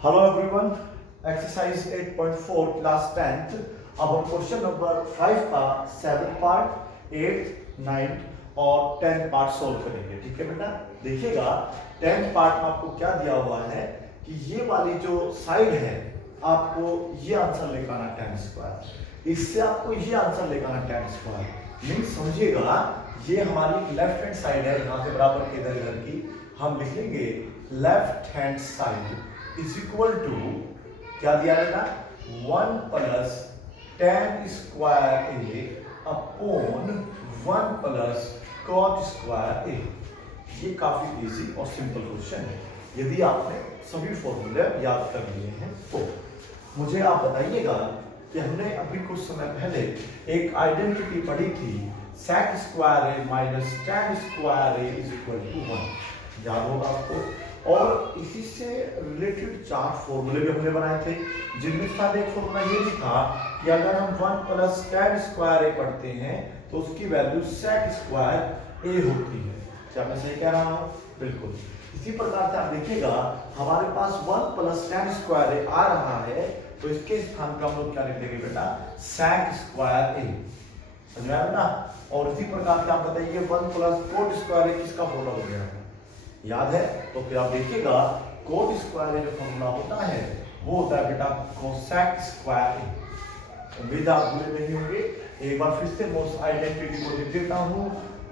Hello everyone, exercise 8.4 class 10th। अब हम question number 5 का 7 पार्ट, 8, 9 और 10 पार्ट सोल्व करेंगे। ठीक है बेटा, देखिएगा 10 पार्ट में आपको क्या दिया हुआ है कि ये वाली जो साइड है आपको ये आंसर लेकर आना tan स्क्वायर, इससे आपको ये आंसर लेकर आना tan स्क्वायर। मीन्स समझिएगा ये हमारी लेफ्ट हैंड साइड है, यहाँ से बराबर के इधर इधर की हम लिख लेंगे left hand side is equal to क्या दिया जाएगा 1 plus tan square A upon 1 plus cot square A. ये काफी इजी और सिंपल क्वेश्चन है। यदि आपने सभी फॉर्मूले याद कर लिए हैं तो मुझे आप बताइएगा कि हमने अभी कुछ समय पहले एक आइडेंटिटी पढ़ी थी, sec square A minus tan square A is equal to 1। याद होगा आपको। और इसी से रिलेटेड 4 फॉर्मूले भी हमने बनाए थे, जिनमें शायद एक फॉर्मूला ये भी था कि अगर हम 1 प्लस tan स्क्वायर ए पढ़ते हैं तो उसकी वैल्यू sec स्क्वायर ए होती है। क्या मैं सही कह रहा हूँ? बिल्कुल। इसी प्रकार से आप देखिएगा हमारे पास 1 प्लस tan स्क्वायर ए आ रहा है, तो इसके स्थान पर हम लोग क्या लिख देंगे बेटा, sec स्क्वायर ए। समझ में आया ना? और इसी प्रकार से आप बताइए 1 प्लस cot स्क्वायर ए किसका फॉर्मूला हो गया है? याद है? तो फिर आप देखिएगा cot स्क्वायर जो फॉर्मूला होता है वो होता है बेटा cosec स्क्वायर ए। उम्मीद आप भूले नहीं होंगे। एक बार फिर से मोस्ट आइडेंटिटी को लिख देता हूँ,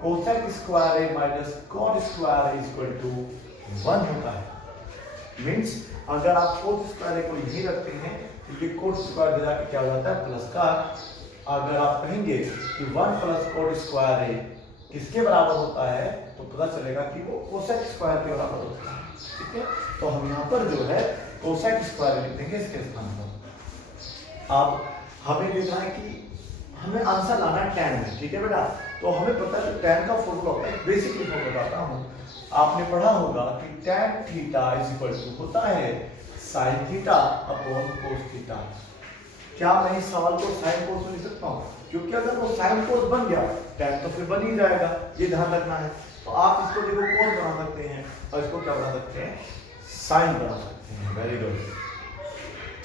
cosec square A minus cot square A equal to 1 होता है। मीन्स अगर आप cot स्क्वायर ए को यही रखते हैं तो ये cot स्क्वायर में जाके क्या हो जाता है प्लस का। अगर आप कहेंगे कि 1 प्लस cot स्क्वायर ए किसके बराबर होता है तो पता चलेगा कि वो कोसेक स्क्वायर के बराबर होता है। ठीक है, तो हम यहाँ पर जो है कोसेक स्क्वायर लिख देंगे इसके स्थान पर। अब हमें देखना है कि हमें आंसर लाना है tan में। ठीक है बेटा, तो हमें पता है tan का फॉर्मूला होता है, बेसिकली मैं बताता हूँ। आपने पढ़ा होगा कि tan theta is equal to होता है sin theta upon cos theta. क्या मैं इस सवाल को साइन कोस में लिख सकता हूँ? क्योंकि अगर वो साइन कोस बन गया tan तो फिर बन ही जाएगा, ये ध्यान रखना है। तो आप इसको देखो कोस बना सकते हैं और इसको क्या बना सकते हैं, साइन बना सकते हैं। Very good.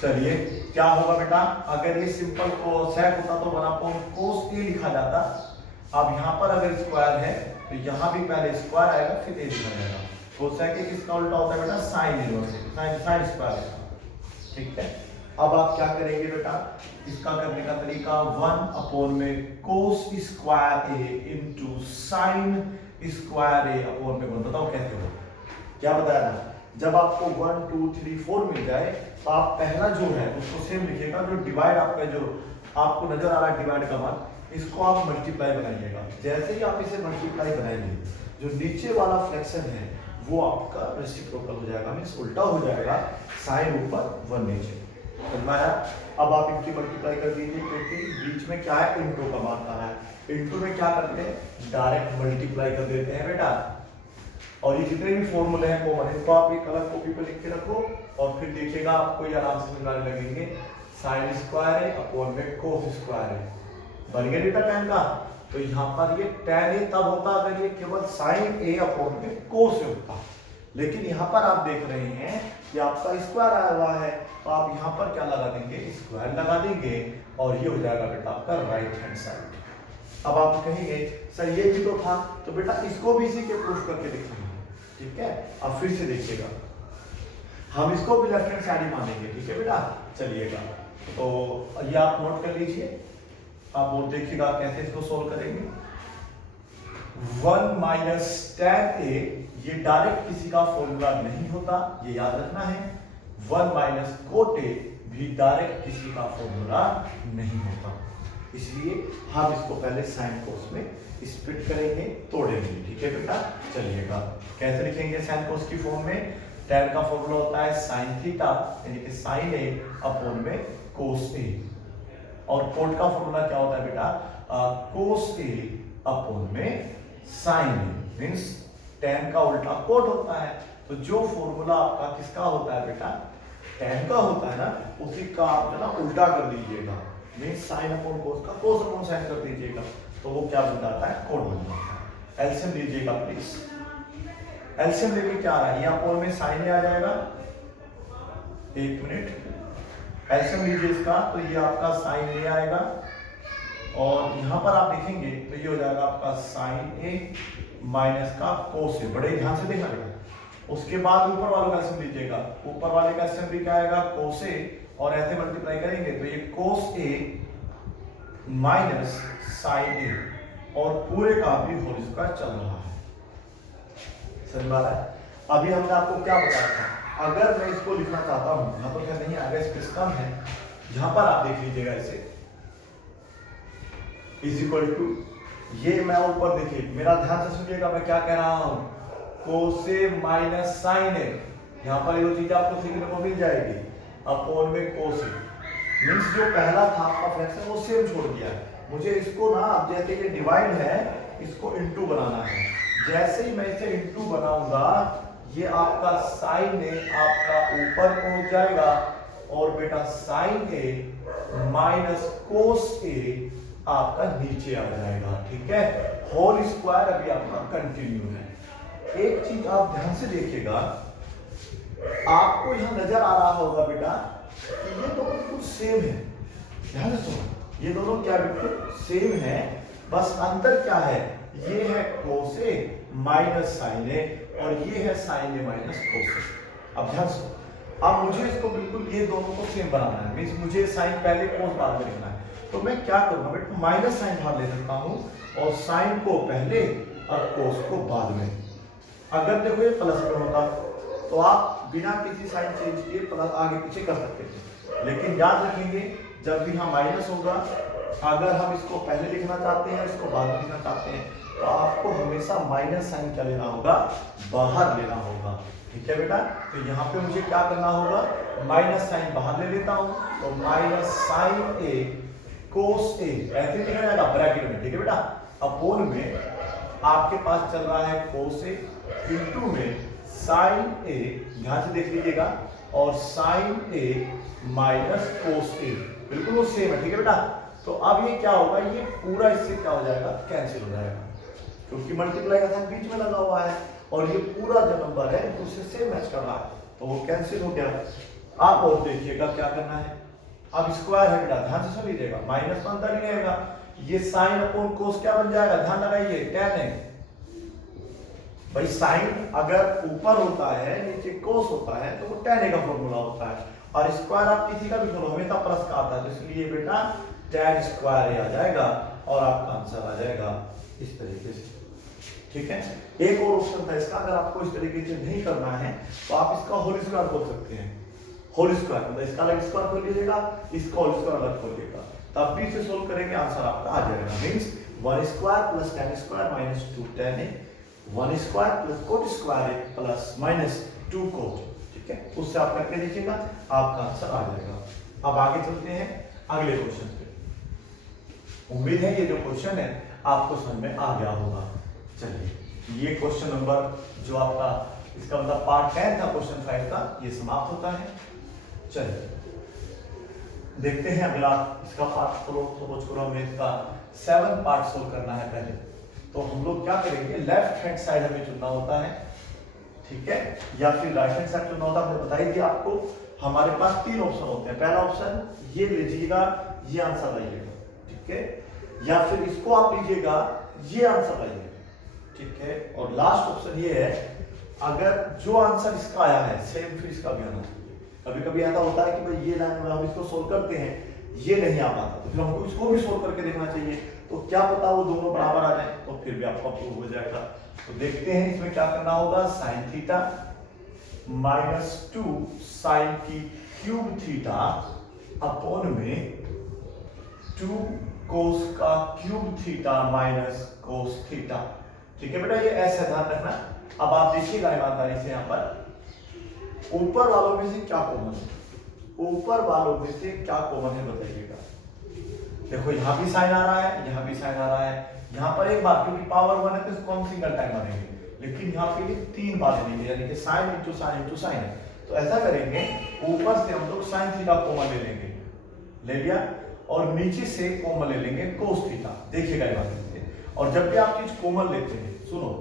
चलिए क्या होगा बेटा, अगर ये सिंपल कोसेक होता तो 1 अपॉन कोस ए लिखा जाता। अब यहाँ पर अगर स्क्वायर है तो यहाँ भी पहले स्क्वायर आएगा फिर ए लिखा जाएगा। कोसेक ए किसका उल्टा होता है बेटा, साइन इनवर्स, साइन स्क्वायर। ठीक है, अब आप क्या करेंगे बेटा, इसका करने का तरीका 1 अपॉन में cos square A into sine square A upon में 1। बताओ कैसे हो? क्या बताया ना, जब आपको 1 2 3 4 मिल जाए तो आप पहला जो है उसको सेम लिखिएगा, जो डिवाइड आपका जो आपको नजर आ रहा है डिवाइड का मान, इसको आप मल्टीप्लाई बनाइएगा। जैसे ही आप इसे मल्टीप्लाई बनाएंगे जो नीचे वाला फ्रैक्शन है वो आपका रेसिप्रोकल हो जाएगा, मींस उल्टा हो जाएगा, साइन ऊपर 1 नीचे। अब आप इनकी मल्टीप्लाई कर दीजिए, क्योंकि बीच में क्या है इंटू का मान आ रहा है। इंटू में क्या करते हैं, डायरेक्ट मल्टीप्लाई कर देते हैं बेटा। और ये जितने भी फॉर्मूले हैं कॉमन, इनको आप एक अलग कॉपी पर लिख के रखो और फिर देखिएगा आपको ये आराम से मिलाने लगेंगे। साइन स्क्वायर है अपॉन में कोस स्क्वायर है, बन गया बेटा tan का। तो यहाँ पर ये tan ए तब होता अगर ये केवल साइन ए अपॉन में कोस होता, लेकिन यहाँ पर आप देख रहे हैं कि आपका स्क्वायर आया हुआ है, तो आप यहाँ पर क्या लगा देंगे, स्क्वायर लगा देंगे और ये हो जाएगा बेटा आपका राइट हैंड साइड। अब आप कहेंगे सर ये भी तो था, तो बेटा इसको भी इसी के प्रूफ करके दिखाएंगे। ठीक है, अब फिर से देखिएगा, हम इसको भी लेफ्ट हैंड साइड ही मानेंगे। ठीक है बेटा, चलिएगा तो ये आप नोट कर लीजिए, आप और देखिएगा कैसे इसको सोल्व करेंगे। 1 माइनस tan ए, ये डायरेक्ट किसी का फॉर्मूला नहीं होता, ये याद रखना है। 1 माइनस cot ए भी डायरेक्ट किसी का फॉर्मूला नहीं होता, इसलिए हम इसको पहले साइन कोस में स्प्लिट करेंगे, तोड़ेंगे। ठीक है बेटा, चलिएगा कैसे लिखेंगे साइन कोस की फॉर्म में। tan का फॉर्मूला होता है साइन थीटा यानी कि साइन ए अपॉन में कोस ए, और कोट का फॉर्मूला क्या होता है बेटा, कोस ए अपॉन में साइन ए, मींस tan का उल्टा कोट होता है। तो जो फॉर्मूला आपका किसका होता है बेटा, tan का होता है ना, उसी का आप ना उल्टा कर दीजिएगा, मींस साइन अपॉन कोस का कोस अपॉन साइन कर दीजिएगा, तो वो क्या बन जाता है, कोट बन जाता है। एलसीएम लीजिएगा प्लीज। एलसीएम लेके क्या आ रहा है, ये अपॉन में साइन ए आ जाएगा एक मिनट, एल्सियम लीजिए इसका, तो ये आपका साइन ए आएगा और यहाँ पर आप देखेंगे तो ये हो जाएगा आपका साइन ए माइनस का कोस ए। बड़े ध्यान से देखना बेटा। उसके बाद ऊपर वालों का एल्सियम लीजिएगा, ऊपर वाले का एल्सियम भी क्या आएगा, कोस ए, और ऐसे मल्टीप्लाई करेंगे तो ये कोस ए माइनस साइन ए, और पूरे का भी होल स्क्वायर चल रहा है। समझ में आ रहा है? अभी हमने आपको क्या बताया था, अगर मैं इसको लिखना चाहता हूं, यहाँ पर क्या नहीं आएगा, स्पेस कम है, यहाँ पर आप देख लीजिएगा इसे इज इक्वल टू, ये मैं ऊपर देखिए, मेरा ध्यान से सुनिएगा मैं क्या कह रहा हूं, कोस ए माइनस साइन ए, यहाँ पर ये चीज आपको सीखने को मिल जाएगी, अपॉन में कोस ए, मींस जो पहला था आपका फ्रैक्शन वो सेम छोड़ दिया है। मुझे इसको ना, अब जैसे ये डिवाइड है, इसको इनटू बनाना है। जैसे ही मैं इसे इनटू बनाऊंगा, ये आपका साइन ए आपका ऊपर पहुंच जाएगा, और बेटा साइन ए माइनस कोस ए आपका नीचे आ जाएगा। ठीक है, होल स्क्वायर अभी आपका कंटिन्यू है। एक चीज आप ध्यान से देखिएगा, आपको यहां नजर आ रहा होगा बेटा कि ये दोनों बिल्कुल सेम है। ध्यान से सुनो, ये दोनों क्या बिल्कुल सेम है, बस अंतर क्या है, ये है कोस ए माइनस साइन ए, और ये है साइन ए माइनस कोस ए। अब ध्यान से, अब मुझे इसको बिल्कुल ये दोनों को सेम बनाना है, मींस मुझे साइन पहले कोस बाद में लिखना है, तो मैं क्या करूंगा बेटा, माइनस साइन बाहर ले सकता हूं, और साइन को पहले और कोस को बाद में। अगर देखो ये प्लस में होता तो आप बिना किसी साइन चेंज किए प्लस आगे पीछे कर सकते थे, लेकिन याद रखेंगे जब भी यहाँ माइनस होगा, अगर हम इसको पहले लिखना चाहते हैं, इसको बाद में लिखना चाहते हैं, तो आपको हमेशा माइनस साइन क्या लेना होगा, बाहर लेना होगा। ठीक है बेटा, तो यहाँ पे मुझे क्या करना होगा, माइनस साइन बाहर ले लेता हूँ, तो माइनस साइन ए कोस ए ऐसे लिखा जाएगा ब्रैकेट में। ठीक है बेटा, अपोन में आपके पास चल रहा है कोस ए, इनटू में साइन ए, ध्यान से देख लीजिएगा, और साइन ए माइनस कोस ए, बिल्कुल वो सेम है। ठीक है बेटा, तो अब ये क्या होगा, ये पूरा इससे क्या हो जाएगा, कैंसिल हो जाएगा, क्योंकि मल्टीप्लाई का साइन बीच में लगा हुआ है, और ये पूरा जो नंबर है उससे सेम मैच कर रहा है, तो वो कैंसिल हो गया। आप और देखिएगा क्या करना है, अब स्क्वायर है बेटा, ध्यान से सुन लीजिएगा, माइनस तो अंदर ही रहेगा, ये साइन अपॉन कोस क्या बन जाएगा, ध्यान लगाइए, tan है भाई। साइन अगर ऊपर होता है, नीचे कोस होता है, तो वो tan a का फॉर्मूला होता है, और स्क्वायर आप किसी का भी करो हमेशा प्लस का आता है, तो इसलिए बेटा tan स्क्वायर आ जाएगा, और आपका आंसर आ जाएगा इस तरीके से। ठीक है, एक और ऑप्शन था इसका, अगर आपको इस तरीके से नहीं करना है तो आप इसका होल स्क्वायर बोल सकते हैं, होल स्क्वायर मतलब इसका अलग स्क्वायर खोल लीजिएगा, इसका होल स्क्वायर अलग खोलिएगा, तब भी इसे सोल्व करेंगे, आंसर आपका आ जाएगा, means 1 square plus tan square minus 2 tan a, 1 square plus cot square plus minus 2 cot. ठीक है, उससे आप करके देखिएगा, आपका आंसर आ जाएगा। अब आगे चलते हैं अगले क्वेश्चन पे। उम्मीद है ये जो क्वेश्चन है आपको समझ में आ गया होगा। चलिए, ये क्वेश्चन नंबर जो आपका इसका मतलब पार्ट 10 था क्वेश्चन 5 का, ये समाप्त होता है। चलिए देखते हैं अगला इसका पार्ट, सपोज करो हमें इसका 7 पार्ट सोल्व करना है पहले, तो हम लोग क्या करेंगे, लेफ्ट हैंड साइड हमें चुनना होता है, ठीक है, या फिर राइट हैंड साइड चुनना होता है। हमने बताई थी आपको, हमारे पास 3 ऑप्शन होते हैं। पहला ऑप्शन ये लीजिएगा, ये आंसर लाइएगा, ठीक है, या फिर इसको आप लीजिएगा, ये आंसर लाइएगा, ठीक है, और लास्ट ऑप्शन ये है, अगर जो आंसर इसका आया है सेम फिर इसका भी आना चाहिए। कभी कभी ऐसा होता है कि भाई ये लाइन में हम इसको सोल्व करते हैं, ये नहीं आ पाता, तो फिर हमको इसको भी सोल्व करके देखना चाहिए, तो क्या पता वो दोनों बराबर आ जाए, तो फिर भी आपका प्रूव हो जाएगा। तो देखते हैं इसमें क्या करना होगा, साइन थीटा माइनस 2 साइन की क्यूब थीटा अपॉन में 2 कोस का cube theta minus cos theta. ठीक है बेटा, ये ऐसे ध्यान रखना। अब आप देखिएगा ईमानदारी से, यहाँ पर ऊपर वालों में से क्या कॉमन है, ऊपर वालों में से क्या कॉमन है बताइएगा। देखो यहाँ भी साइन आ रहा है, यहाँ भी साइन आ रहा है, यहाँ पर एक बार क्योंकि पावर 1 है तो इसको हम सिंगल टाइम मानेंगे, लेकिन यहाँ पे ये 3 बार लेंगे, यानी कि sine into sine into sine. तो ऐसा करेंगे, ऊपर से हम लोग साइन थीटा कॉमन ले लेंगे, ले लिया, और नीचे से कॉमन ले लेंगे कोस थीटा। देखिएगा ये बात, और जब भी आप चीज कॉमन लेते हैं, सुनो,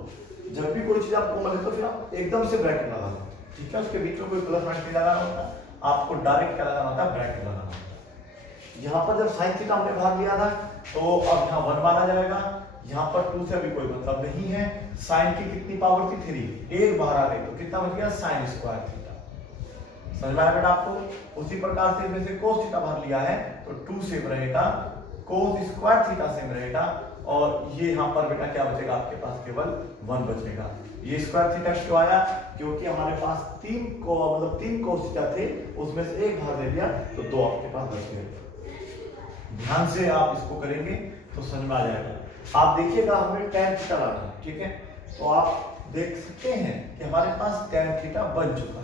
जब भी कोई चीज आप कॉमन लेते हो फिर आप एकदम से ब्रैकेट लगा दो, ठीक है, उसके बीच में कोई प्लस माइनस नहीं लगाना होता, आपको डायरेक्ट क्या लगाना होता है, ब्रैकेट लगाना होता है। यहाँ पर जब साइन थीटा हमने भाग लिया था तो अब यहाँ 1 माना जाएगा, यहाँ पर 2 से अभी कोई मतलब नहीं है। साइन की कितनी पावर थी, 3, एक बाहर आ गई तो कितना बच गया, साइन स्क्वायर थीटा। समझ में आया बेटा आपको? उसी प्रकार से जैसे कोस थीटा बाहर लिया है तो 2 सेम रहेगा, कोस स्क्वायर थीटा सेम रहेगा, और ये यहाँ पर बेटा क्या बचेगा आपके पास, केवल 1 बचेगा। ये स्क्वायर थीटा क्यों आया, क्योंकि हमारे पास 3 कोस थीटा थे, उसमें से एक भाग ले लिया तो 2 आपके पास बच गए। ध्यान से आप इसको करेंगे तो समझ में आ जाएगा। आप देखिएगा हमें tan थीटा लाना है, ठीक है, तो आप देख सकते हैं कि हमारे पास tan थीटा बन चुका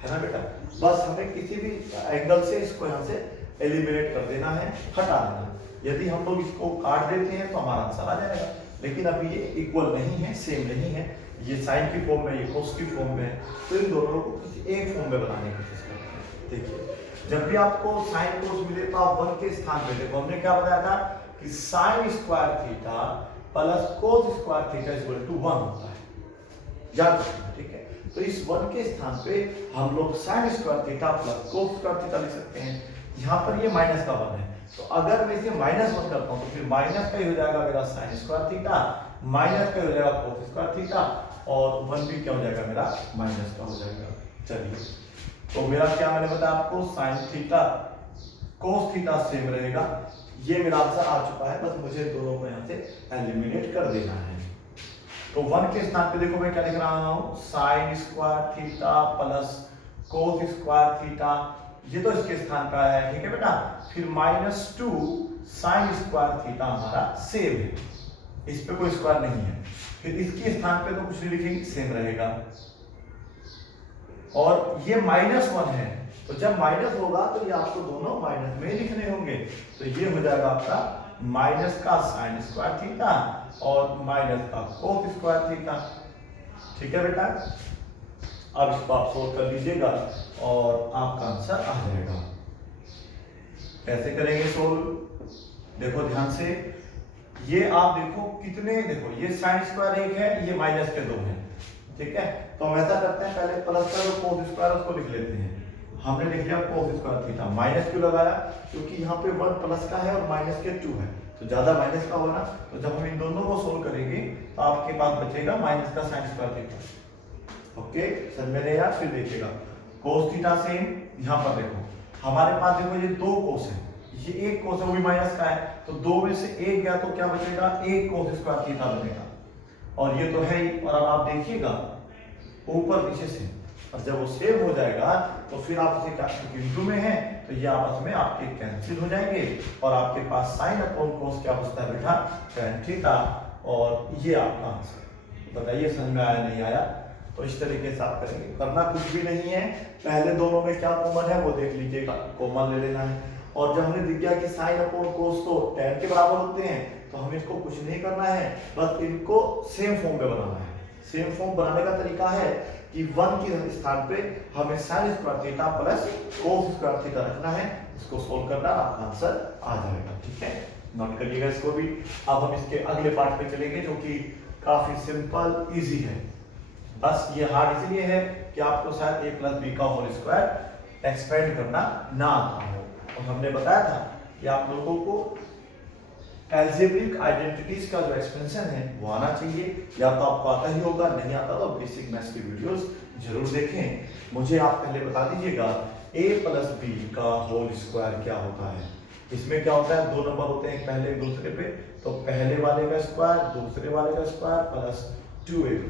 है ना बेटा। बस हमें किसी भी एंगल से इसको यहाँ से एलिमिनेट कर देना है, हटा देना है। यदि हम लोग इसको काट देते हैं तो हमारा आंसर आ जाएगा, लेकिन अभी ये इक्वल नहीं है, सेम नहीं है, ये साइन की फॉर्म में, ये कोस की फॉर्म में है, तो इन दोनों को किसी एक फॉर्म में बनाने की कोशिश करते हैं। देखिए जब भी आपको साइन कोस मिले तो आप 1 के स्थान पे देखो, हमने क्या बताया था कि sine square theta plus cos square theta equal to 1 होता है, याद रखना, ठीक है। तो इस 1 के स्थान पे हम लोग sign square theta plus cos square theta लिख सकते हैं। यहाँ पर ये माइनस का 1 है, तो अगर मैं इसे -1 करता हूँ तो फिर माइनस का ही हो जाएगा मेरा साइन स्क्वायर थीटा, माइनस का हो जाएगा कोस स्क्वायर थीटा, और 1 भी क्या हो जाएगा मेरा, माइनस का हो जाएगा। चलिए तो मेरा क्या मैंने बताया आपको, sine theta cos theta same रहेगा। ये मेरा आंसर आ चुका है, बस मुझे दोनों को यहाँ से एलिमिनेट कर देना है। तो 1 के स्थान पे देखो मैं क्या लिख रहा हूँ, sign square theta plus cos square theta, ये तो इसके स्थान पे आया है, ठीक है बेटा। फिर -2 साइन स्क्वायर थीटा हमारा सेम है, इस पे कोई स्क्वायर नहीं है। फिर इसके स्थान पे तो कुछ नहीं लिखेंगे, सेम रहेगा। और ये -1 है, तो जब माइनस होगा तो ये आपको दोनों माइनस में ही लिखने होंगे, तो ये हो जाएगा आपका माइनस का साइन स्क्वायर थीटा और माइनस का कोस स्क्वायर थीटा, ठीक है बेटा। अब इसको आप सोल्व कर लीजिएगा और आपका आंसर आ जाएगा। कैसे करेंगे सोल्व, देखो ध्यान से, ये आप देखो कितने, देखो ये साइन स्क्वायर 1 है, ये माइनस के 2 है, ठीक है। तो हम ऐसा करते हैं, पहले प्लस का जो कोस स्क्वायर उसको लिख लेते हैं। हमने लिख लिया कोस स्क्वायर थीटा, माइनस क्यों लगाया, क्योंकि यहाँ पे 1 प्लस का है और माइनस के 2 है, तो ज्यादा माइनस का होना, तो जब हम इन दोनों को सोल्व करेंगे तो आपके पास बचेगा माइनस का साइन स्क्वायर थीटा। ओके समझ में नहीं आया, फिर देखिएगा कोस थीटा सेम, यहाँ पर देखो हमारे पास देखो ये 2 कोस है, ये एक कोस है वो भी माइनस का है, तो 2 में से 1 गया तो क्या बचेगा, 1 कोस स्क्वायर थीटा बनेगा, और ये तो है ही। और अब आप देखिएगा ऊपर नीचे से, और जब वो सेम हो जाएगा तो फिर आप इसे क्या इंटू में है तो ये आपस में आपके कैंसिल हो जाएंगे, और आपके पास साइन अपॉन कोस क्या बचता है बेटा, tan थीटा, और ये आपका आंसर। बताइए समझ में आया नहीं आया। तो इस तरीके से आप करेंगे, करना कुछ भी नहीं है, पहले दोनों में क्या कॉमन है वो देख लीजिएगा, कॉमन ले लेना है। और जब हमने दिख गया कि साइन अपॉन कोस तो tan के बराबर होते हैं, तो हमें इसको कुछ नहीं करना है, बस इनको सेम फॉर्म में बनाना है। सेम फॉर्म बनाने का तरीका है कि 1 के स्थान पे हमें sign square theta plus cos square theta रखना है, इसको सोल्व करना, आपका आंसर आ जाएगा, ठीक है। नोट करिएगा इसको भी। अब हम इसके अगले पार्ट पे चलेंगे जो कि काफी सिंपल इजी है। बस ये हार्ड इसलिए है कि आपको शायद a प्लस बी का होल स्क्वायर एक्सपेंड करना ना आता हो, और हमने बताया था कि आप लोगों को एल्जेब्रिक आइडेंटिटीज का जो एक्सपेंशन है वो आना चाहिए, या तो आपको आता ही होगा, नहीं आता तो बेसिक मैथ्स की वीडियोस जरूर देखें। मुझे आप पहले बता दीजिएगा a प्लस बी का होल स्क्वायर क्या होता है। इसमें क्या होता है, 2 नंबर होते हैं पहले एक दूसरे पे, तो पहले वाले का स्क्वायर दूसरे वाले का स्क्वायर प्लस 2ab,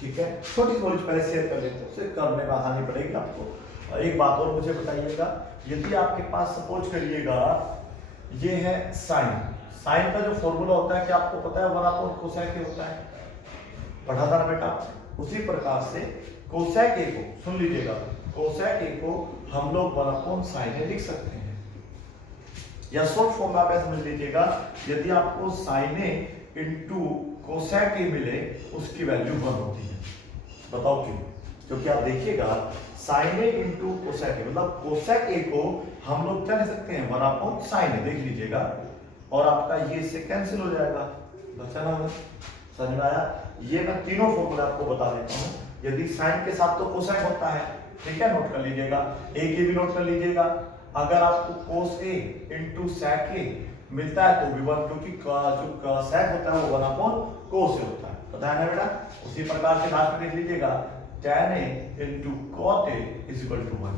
ठीक है। छोटी नॉलेज पहले शेयर कर लेते हैं, उससे करने में आसानी पड़ेगी आपको। एक बात और मुझे बताइएगा, यदि आपके पास सपोज करिएगा ये है साइन, साइन का जो फॉर्मूला होता है कि आपको पता है 1/2 कोसेक होता है, पढ़ा था ना बेटा। उसी प्रकार से कोसेक ए को सुन लीजिएगा, कोसेक ए को हम लोग 1/sin ए लिख सकते हैं, या शॉर्ट फॉर्म में आप ऐसे समझ लीजिएगा, यदि आपको sin ए इंटू कोसेक ए मिले उसकी वैल्यू 1 होती है। बताओ क्यों, क्योंकि आप देखिएगा sin ए इंटू कोसेक ए, मतलब कोसेक ए को हम लोग क्या लिख सकते हैं 1/sin ए, देख लीजिएगा, और आपका ये से कैंसिल हो जाएगा, बचा ना, समझ में आया। ये मैं तीनों फॉर्मूला आपको बता देता हूँ। यदि साइन के साथ तो कोसेक होता है, ठीक है, नोट कर लीजिएगा। ए के भी नोट कर लीजिएगा। अगर आपको कोस ए इंटू सेक ए मिलता है तो भी 1, क्योंकि जो सेक होता है वो 1 कोस ए होता है, पता है ना बेटा। उसी प्रकार से लास्ट में देख लीजिएगा tan a into cot a is equal to 1,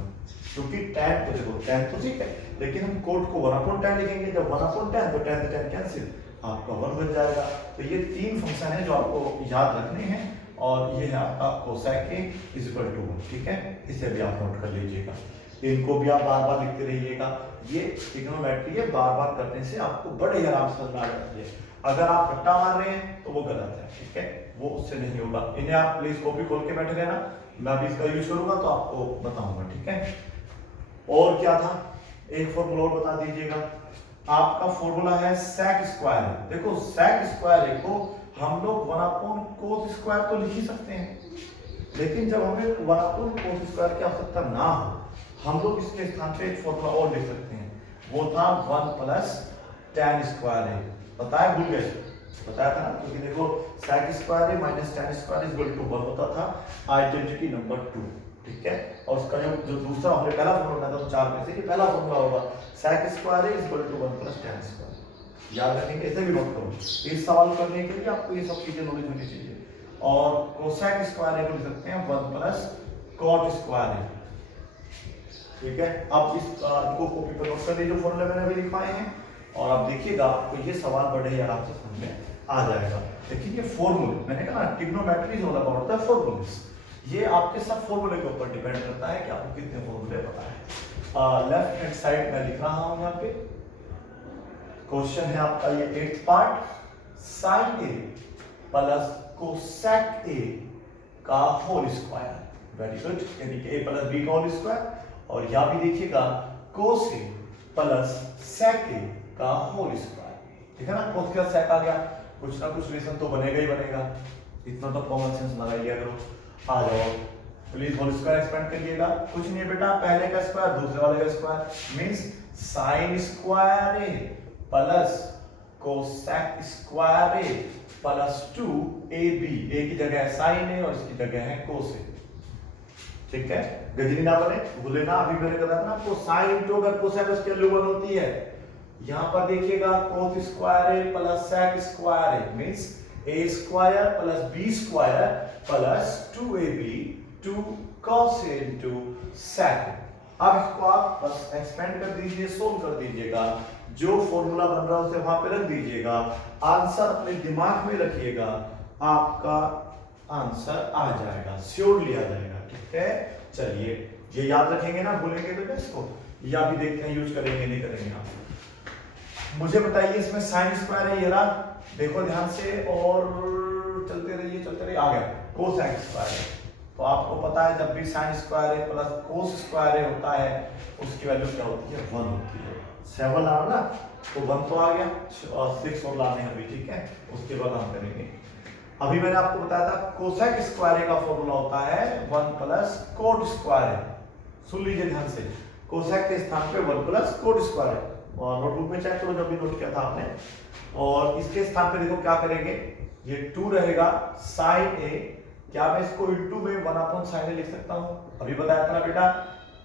क्योंकि tan को देखो, tan तो ठीक है लेकिन हम cot को 1/tan लिखेंगे, जब 1/tan तो tan से tan कैंसिल, आपका 1 बन जाएगा। तो ये 3 फंक्शन है जो आपको याद रखने हैं, और ये है आपका cosec a is equal to 1, ठीक है। इसे भी आप नोट कर लीजिएगा, इनको भी आप बार बार लिखते रहिएगा। ये ट्रिग्नोमेट्री है, बार बार करने से आपको बड़े आराम से समझ में आ जाती है। अगर आप रट्टा मार रहे हैं तो वो गलत है, ठीक है, वो उससे नहीं होगा। इन्हें आप प्लीज कॉपी खोल के बैठे रहना, मैं भी इसका यूज करूंगा तो आपको बताऊंगा, ठीक है। और क्या था, एक फॉर्मूला और बता दीजिएगा। आपका फॉर्मूला है सेक स्क्वायर। देखो सेक स्क्वायर को हम लोग 1/cos स्क्वायर तो लिख ही सकते हैं, लेकिन जब हमें 1/cos स्क्वायर की आवश्यकता ना हो, हम लोग इसके स्थान पे एक फॉर्मूला और लिख सकते हैं, वो था 1 + tan स्क्वायर है। बताया, भूल गए, बताया था ना, क्योंकि देखो sec स्क्वायर है minus tan square is equal to 1 होता था, आइडेंटिटी नंबर 2, ठीक है। और उसका जो दूसरा हमने पहला फॉर्मूला था, तो 4 में से ये पहला फॉर्मूला होगा, sec square is equal to 1 + tan square. याद रखेंगे, इसे भी नोट करो। इस सवाल करने के लिए आपको ये सब चीजें नॉलेज होनी चाहिए। और cosec स्क्वायर को लिख सकते हैं 1 + cot स्क्वायर है, ठीक है। अब इसको कॉपी पर नोट कर लीजिए, जो फॉर्मूला मैंने अभी लिखवाए हैं, और आप देखिएगा आपको ये सवाल बड़े ही आराम से समझ में आ जाएगा। लेकिन ये फॉर्मूले, मैंने कहा trigonometry is all about the formulas, ये आपके सब फॉर्मूले के ऊपर डिपेंड करता है कि आपको कितने फॉर्मूले पता है। लेफ्ट हैंड साइड में लिख रहा हूं यहाँ पे, क्वेश्चन है आपका ये 8th part, sin a plus cosec a का होल स्क्वायर। वेरी गुड, यानी कि a + b का होल स्क्वायर। और यहाँ भी देखिएगा cos a plus sec a का होल स्क्वायर, ठीक है ना। cos का sec आ गया, कुछ ना कुछ रिलेशन तो बनेगा ही बनेगा, इतना तो कॉमन सेंस लगा लिया करो। आ जाओ प्लीज, होल स्क्वायर एक्सपेंड करिएगा। कुछ नहीं है बेटा, पहले का स्क्वायर दूसरे वाले का square, means sin square a plus cosec square a plus 2ab, a की जगह है sin a और इसकी जगह है cos a, ठीक है। गजनी ना बने, भूले ना, अभी मैंने बताया ना आपको, sin तो अगर cosec उसकी वैल्यू 1 होती है। यहां पर देखिएगा cos square a plus sec square a means a square plus b square plus 2ab 2 cos a into sec। अब इसको आप बस एक्सपेंड कर दीजिए, सोल्व कर दीजिएगा, जो फॉर्मूला बन रहा है उसे वहां पे रख दीजिएगा, आंसर अपने दिमाग में रखिएगा, आपका आंसर आ जाएगा, श्योरली आ जाएगा, ठीक है। चलिए ये याद रखेंगे ना, भूलेंगे तो इसको, या भी देखते हैं यूज करेंगे नहीं करेंगे आप। मुझे बताइए इसमें sin स्क्वायर है, ये रहा, देखो ध्यान से, और चलते रहिए, आ गया cosec स्क्वायर है। तो आपको पता है जब भी sin स्क्वायर है प्लस cos स्क्वायर है होता है, उसकी वैल्यू क्या होती है, 1 होती है। 7 आ ना, तो 1 तो आ गया, और 6 और लाने हैं अभी, ठीक है, उसके बाद हम करेंगे। अभी मैंने आपको बताया था cosec स्क्वायर का फॉर्मूला होता है 1 + cot स्क्वायर है। सुन लीजिए ध्यान से, cosec के स्थान पे 1 + cot स्क्वायर है, और नोटबुक में चेक करो जब भी नोट किया था आपने। और इसके स्थान पे देखो क्या करेंगे, ये 2 रहेगा sin a, क्या मैं इसको इनटू में 1/sin a लिख सकता हूं। अभी बताया था ना बेटा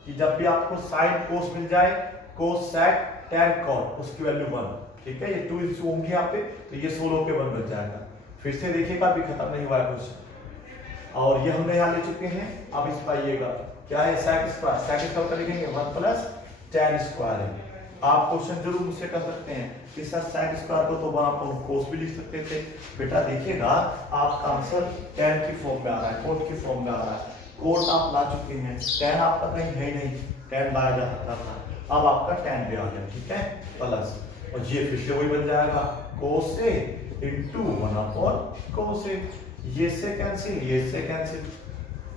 कि जब भी आपको sin cos मिल जाए, cos sec tan cot, उसकी वैल्यू 1, ठीक है। ये 2 इशू होंगे यहाँ पे, तो ये 16 के 1 बन जाएगा। फिर से देखिएगा, अभी खत्म नहीं हुआ है कुछ, और ये हमने यहाँ ले चुके हैं। अब इस पाइएगा क्या है, sec स्क्वायर का लिखेंगे 1 + tan स्क्वायर है। आप क्वेश्चन जरूर मुझसे कर सकते हैं कि सर sec स्क्वायर को तो आप cos भी लिख सकते थे। बेटा देखिएगा आपका आंसर tan की फॉर्म में आ रहा है, cot की फॉर्म में आ रहा है। cot आप ला चुके हैं, tan आपका कहीं है नहीं, tan लाया जा सकता था, अब आपका tan भी आ गया, ठीक है, प्लस, और ये फिर से वही बन जाएगा cos a into 1/cos a, ये से कैंसिल, ये से कैंसिल।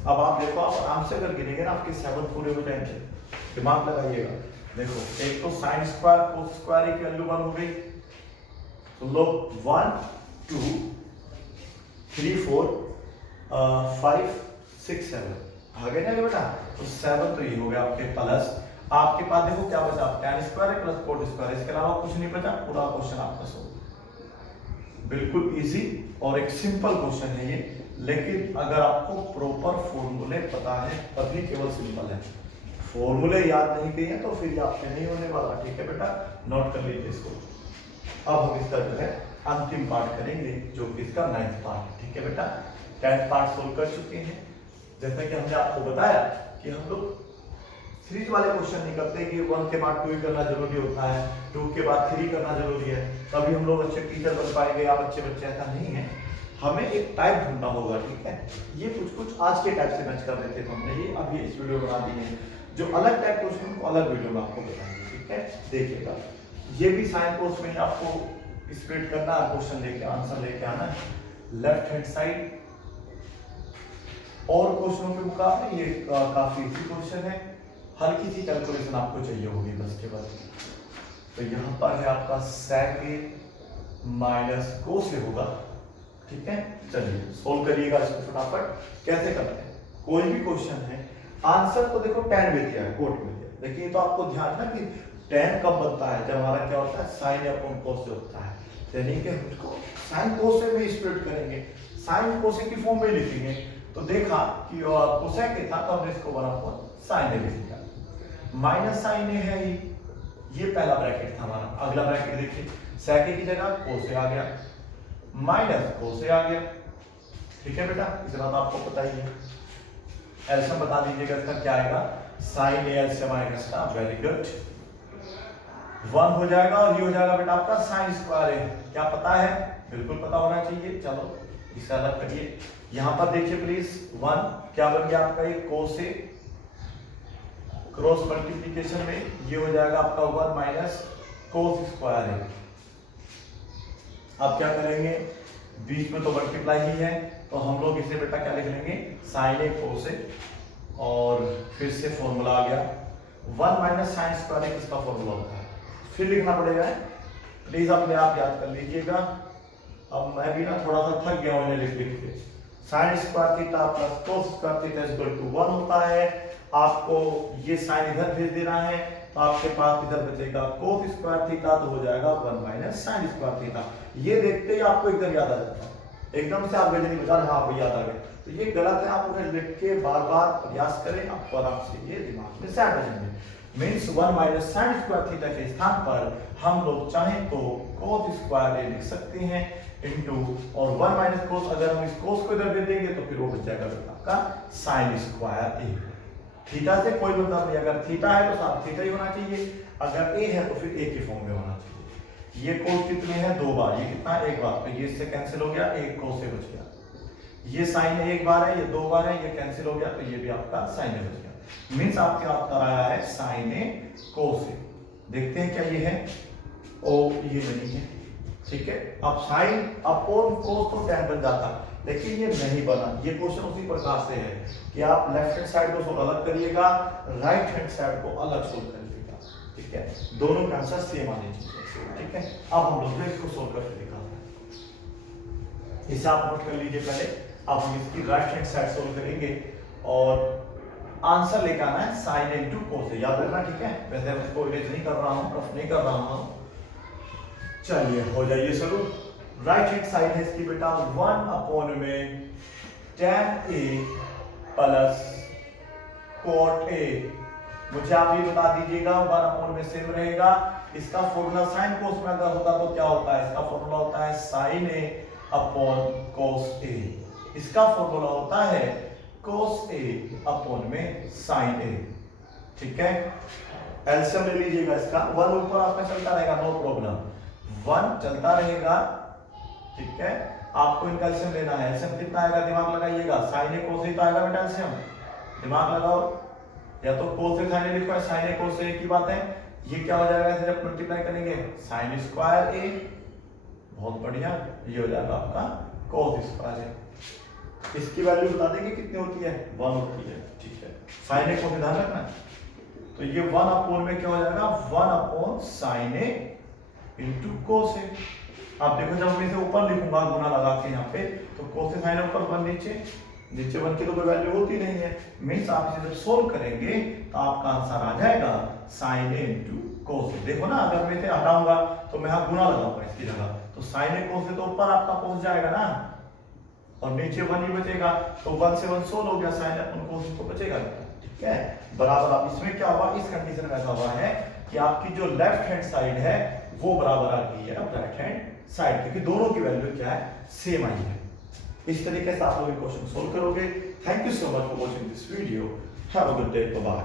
अब आप देखो, आप आराम से अगर गिनेंगे ना, आपके 7 पूरे हो जाएंगे, दिमाग लगाइएगा। देखो एक तो sin स्क्वायर cos स्क्वायर की वैल्यू 1 हो गई, तो लो 1 2 3 4 5 6 7 आ गए ना बेटा, तो 7 तो ये हो गया आपके प्लस। आपके पास देखो क्या बचा, tan square plus cot square, इसके अलावा कुछ नहीं बचा, पूरा क्वेश्चन आपका सोल्व। बिल्कुल इजी और एक सिंपल क्वेश्चन है ये, लेकिन अगर आपको प्रॉपर फॉर्मूले पता है तभी केवल सिंपल है, फॉर्मूले याद नहीं किए हैं तो फिर ये आपसे नहीं होने वाला। ठीक है बेटा, नोट कर लीजिए इसको। अब हम इसका जो है अंतिम पार्ट करेंगे जो कि इसका 9th पार्ट। ठीक है बेटा, 10th पार्ट सोल्व कर चुके हैं। जैसे कि हमने आपको बताया कि हम लोग सीरीज वाले क्वेश्चन नहीं करते कि 1 के बाद 2 ही करना जरूरी होता है, 2 के बाद 3 करना जरूरी है, तभी हम लोग अच्छे टीचर बन पाएंगे आप अच्छे बच्चे, ऐसा नहीं है। हमें एक टाइप ढूंढना होगा। ठीक है, ये कुछ आज के टाइप से मैच कर रहे थे हमने, ये अभी इस वीडियो बना दी है। जो अलग टाइप क्वेश्चन को अलग वीडियो में आपको बताएंगे। ठीक है, देखिएगा, ये भी साइन कोर्स में आपको स्प्लिट करना, क्वेश्चन लेके आंसर लेके आना लेफ्ट हैंड साइड। और क्वेश्चनों के मुकाबले ये काफी इजी क्वेश्चन है, हल्की सी कैलकुलेशन आपको चाहिए होगी बस के बाद। तो यहाँ पर है आपका sec a minus cos a होगा। ठीक है, चलिए सोल्व करिएगा इसको फटाफट। कैसे करते हैं, कोई भी क्वेश्चन है, आंसर तो देखो tan में दिया है, कोट में दिया है, लेकिन ये तो आपको ध्यान ना कि tan कब बनता है, जब हमारा क्या होता है sin a upon cos a होता है, यानी कि हम इसको sin cos a में स्प्लिट करेंगे, sin cos a की फॉर्म में लिखेंगे। तो देखा कि cosec a था तो हमने इसको 1 अपॉन sin a लिख दिया, माइनस साइन ए है ये पहला ब्रैकेट था हमारा। अगला ब्रैकेट देखिए, sec a की जगह cos a आ गया, माइनस cos a आ गया। ठीक है बेटा, इतना तो आपको पता ही है। एलसीएम बता दीजिएगा इसका क्या आएगा, sin a एलसीएम आएगा इसका, वेरी गुड, 1 हो जाएगा और ये हो जाएगा बेटा आपका sin स्क्वायर a। क्या पता है, बिल्कुल पता होना चाहिए। चलो इसे अलग करिए, यहां पर देखिए प्लीज, 1 क्या बन गया आपका, ये cos a क्रॉस मल्टीप्लिकेशन में ये हो जाएगा आपका 1 माइनस cos स्क्वायर है। अब क्या करेंगे, बीच में तो मल्टीप्लाई ही है, तो हम लोग इसे बेटा क्या लिख लेंगे, sin a cos a, और फिर से फॉर्मूला आ गया 1 माइनस साइन स्क्वायर a किसका फॉर्मूला होता है, फिर लिखना पड़ेगा, प्लीज अपने आप याद कर लीजिएगा। अब मैं भी ना थोड़ा सा थक गया हूं इन्हें लिख के। Sine square theta plus cos square theta equal to 1 होता है। आपको ये साइन इधर भेज देना है, तो आपके पास इधर बचेगा cos स्क्वायर थीटा, तो हो जाएगा 1 माइनस साइन स्क्वायर थीटा। ये देखते ही आपको एकदम याद आ जाता है, एकदम से आप नहीं बता रहे, हाँ भाई याद आ गया। तो ये गलत है, आप उन्हें लिख के बार बार प्रयास करें, आपको आराम से ये दिमाग में सेट हो जाएंगे। Means 1 minus sign square theta के स्थान पर हम लोग चाहें तो cos स्क्वायर a लिख सकते हैं इनटू, और 1 माइनस cos, अगर हम इस cos को इधर दे देंगे तो फिर वो बच जाएगा आपका sin स्क्वायर a। थीटा से कोई मतलब नहीं, अगर थीटा है तो साथ थीटा ही होना चाहिए, अगर a है तो फिर a की फॉर्म में होना चाहिए। ये cos कितने हैं, 2 बार, ये कितना है 1 बार, तो ये इससे कैंसिल हो गया, एक cos से बच गया। ये sin 1 बार है, ये 2 बार है, ये कैंसिल हो गया, तो ये भी आपका sin a बच गया। मींस आपके उत्तर आया है sin a cos a। देखते हैं क्या ये है, ओ ये नहीं है। ठीक है, अब sin अपॉन cos तो tan बन जाता, लेकिन ये नहीं बना। ये क्वेश्चन उसी प्रकार से है कि आप लेफ्ट हैंड साइड को सोल्व अलग करिएगा, राइट हैंड साइड को अलग सोल्व करिएगा। ठीक है, दोनों का आंसर सेम आने चाहिए। ठीक है, अब हम लोग इसको सोल्व करके दिखाते हैं, इसे आप नोट कर लीजिए पहले। अब हम इसकी राइट हैंड साइड सोल्व करेंगे और आंसर लेकर आना है sin a into cos a, याद रखना। ठीक है, वैसे मैं इसको इरेज नहीं कर रहा हूँ, रफ नहीं कर रहा हूँ। चलिए हो जाइए शुरू। राइट हैंड साइड है इसकी बेटा 1 अपॉन में tan a plus cot a। मुझे आप ये बता दीजिएगा 1 अपॉन में सेम रहेगा, इसका फॉर्मूला साइन कोस में अगर होता तो क्या होता है, इसका फॉर्मूला होता है sin a upon cos a, इसका फॉर्मूला होता है cos a अपॉन में sin a। ठीक है, एलसीएम ले लीजिएगा इसका, 1 ऊपर आपका चलता रहेगा, नो प्रॉब्लम, 1 चलता रहेगा। ठीक है, आपको इनका एलसीएम लेना है। एलसीएम कितना आएगा, दिमाग लगाइएगा, sin a cos a तो आएगा बेटा एलसीएम, दिमाग लगाओ, या तो cos a sin a लिखो, sin a cos a की बात है। ये क्या हो जाएगा, इसे जब मल्टीप्लाई करेंगे sin स्क्वायर a, बहुत बढ़िया, ये हो जाएगा आपका cos स्क्वायर a। इसकी वैल्यू बता देंगे कितनी होती है, 1 होती है। ठीक है, sin a को ध्यान रखना, तो ये 1 अपॉन में क्या हो जाएगा, 1 upon sin a into cos a। आप देखो जब मैं इसे ऊपर लिखूंगा गुना लगा के यहाँ पे, तो cos से sin ऊपर 1 नीचे, नीचे 1 की तो कोई वैल्यू होती नहीं है। मींस आप इसे जब सोल्व करेंगे तो आपका आंसर आ जाएगा sin a into cos a। देखो ना, अगर मैं इसे हटाऊंगा तो मैं यहाँ गुना लगाऊंगा इसकी जगह, तो sin a cos a तो ऊपर आपका पहुंच जाएगा ना, और नीचे 1 ही बचेगा, तो 1 से 1 सोल्व हो गया, साइन अपन को उसको बचेगा, ठीक है। बराबर अब इसमें क्या हुआ, इस कंडीशन में ऐसा हुआ है कि आपकी जो लेफ्ट हैंड साइड है वो बराबर आ गई है राइट हैंड साइड, क्योंकि दोनों की वैल्यू क्या है, सेम आई है। इस तरीके से आप लोग क्वेश्चन सोल्व करोगे। Thank you so much for watching this video. Have a good day, bye.